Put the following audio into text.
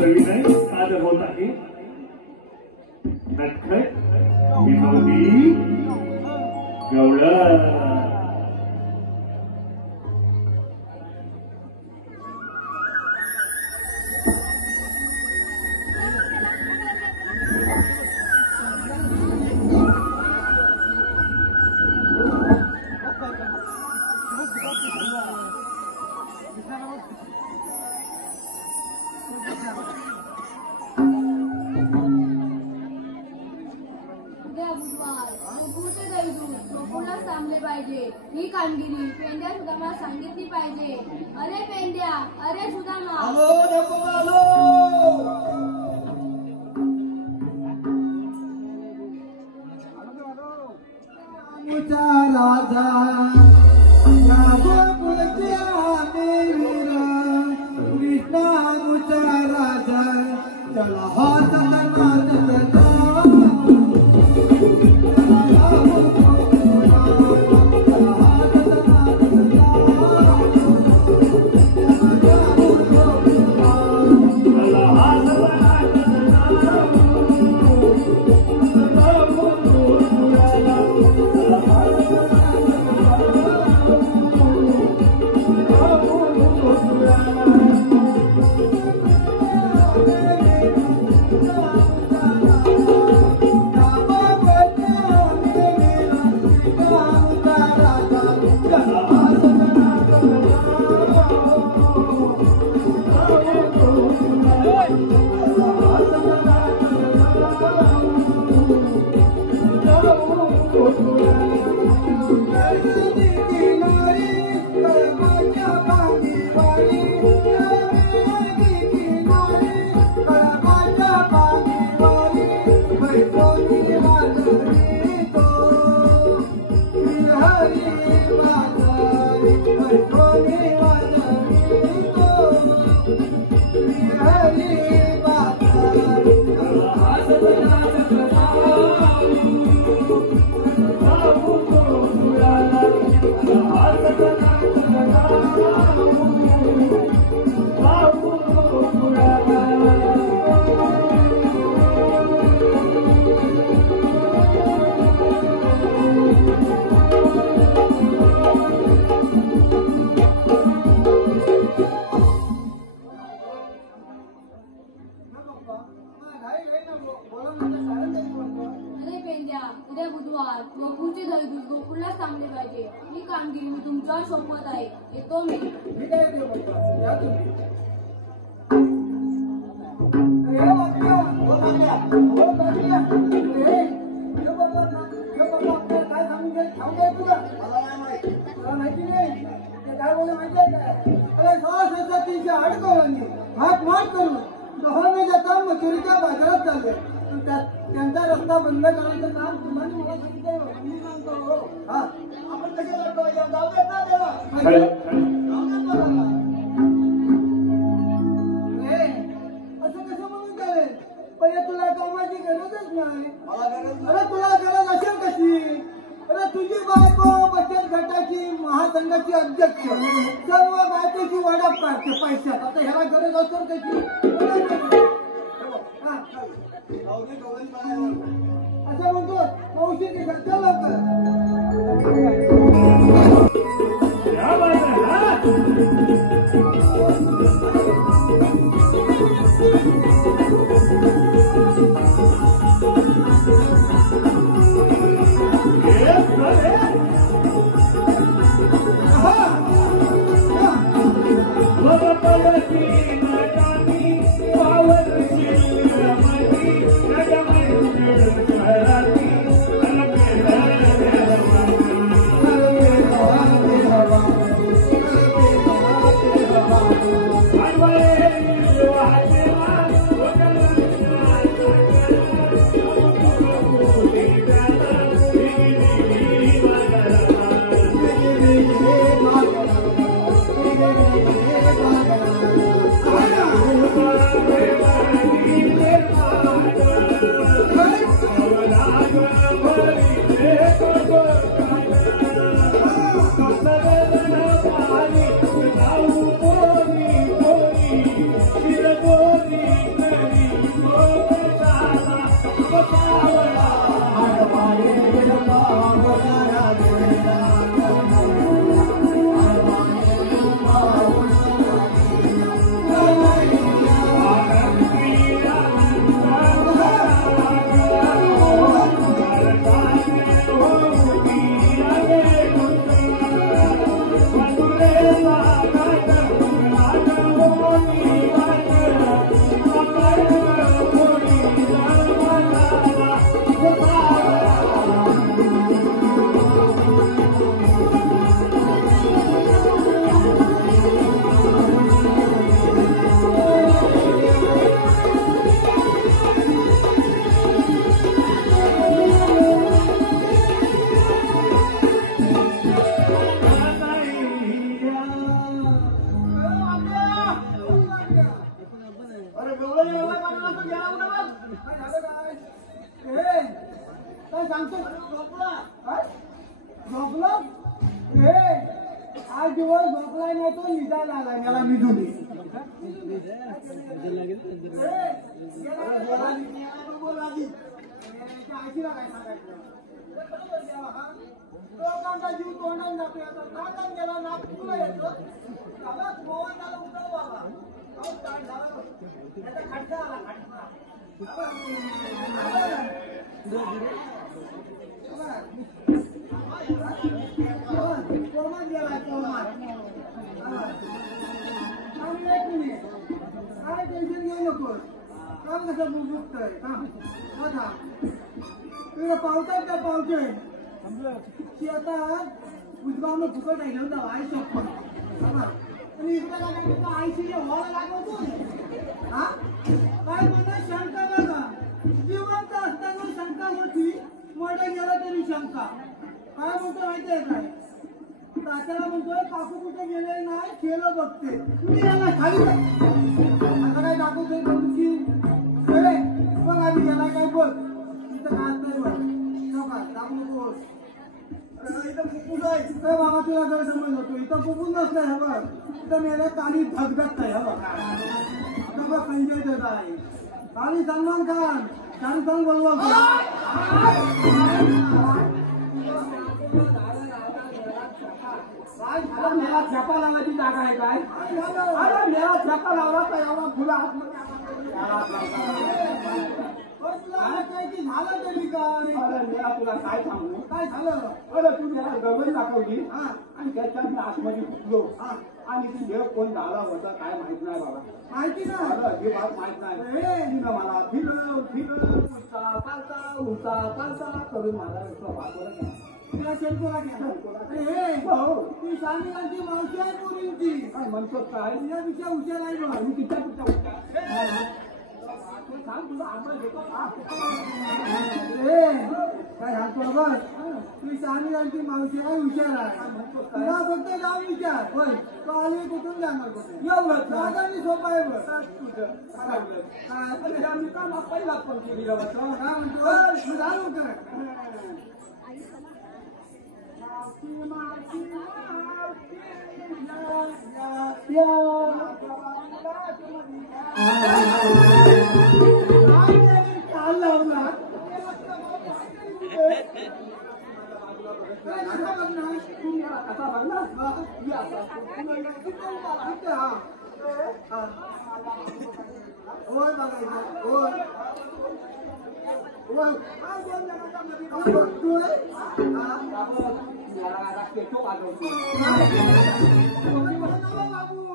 सविनय सादर होत आहे नटखट विनोदी गवळण. ही कामगिरी पेंड्या सुदामा सांगितली पाहिजे. अरे पेंड्या, अरे सुदामा. राजा कृष्णा राजा चला हात उद्या बुधवार गोकुळची दहीदूध गोकुळलाच थांबले पाहिजे. ही कामगिरी मी तुमच्यावर सोपवत आहे. येतो मी. हात मार करून गव्हाने जाता मजुरीच्या बाजारात चालले. त्यांचा रस्ता बंद करायचं काम तुम्हाला मला सांगितलं. मी सांगतो हा आपण कसे करतो जाऊ देत ना देवा असं कसं म्हणून चालेल. पहिले तुला कामाची गरजच नाही. अरे तुला गरज असेल कशी. अरे तुझी बायको बचत गटाची महासंघाची अध्यक्ष सर्व बायकोची वाटप काढते पैशात. आता ह्याला गरज असेल कशी. असं म्हणतो मावशी चल लवकर. गवळणी एवढा पाण्याला तो गेला होता बघ. काय झालं काय? ए, काय सांगतो? झोपला. काय? झोपला? ए, आज दिवस झोपलाय नाही तो निदान आला याला निधून दे. काय सांगायचं? लोकांचा जीव तोंडात जातोय आता नाकात गेला नाक तुला येतो त्याला गोवांना उतरव बाबा काय झालं त्याचा खड्डा आला खड्डा कोमात गेला कोमात काय टेन्शन घेऊ नको काम कसं बुकतोय काम बघा तुला पावतात का पावतोय शेतात उजगावनं फुकट आहे नव्हता आई शपथ आणि इकडे काय आईशी व्हायला लागतो हा काय म्हणा शंका बघा जिवंत असताना शंका होती मोठे गेला तरी शंका काय म्हणतो माहिती आहे काय तात्याला म्हणतोय काकू कुठे गेले नाही केलं बघते तुम्ही याला खाली आता काय दाखवतोय तुमची बघ आधी गेला काय बघ इथं काय नाही बघ दाखवू नको इथं फुफ्फुस आहे बाबा तुला गैर समज होतो इथं फुफ्फुस नसतंय हे बघ इथं मेल्या काली धगधगत नाही हे बघ संजय दत्त आहे काली सलमान खान शाहरुख खान बोलवा मेला छापा लावायची जागा आहे काय अरे मेला छापा लावला तर एवढा फुला झालं तरी काय अरे मेला तुला काय सांगू काय झालं अरे तू मेला गवळी दाखवली आणि त्याच्या मी आतमध्ये घुसलो आणि ती वेळ कोण झाला होता काय माहित नाही बाबा माहिती ना ही बात माहित नाही मला फिरव उलटा पालता करून मला भागवलं तुला शेतकऱ्या घ्या ती शामिलांची मावशी आहे पोरींची काय म्हणतो काय तिच्यापेक्षा हुशार आहे बघ मी तिच्यापेक्षा हुशार सांग तुला आम्हाला घेतो काय सांगतो बघ ती शामिलांची मावशी आहे हुशार आहे तुला फक्त जाऊन विचार होय तो आली कुठून जाणार कुठे एवढं साधारण सोपं आहे बघ तुझं काय आम्ही काम पहिला पण केली काय म्हणतो झालो काय बाबू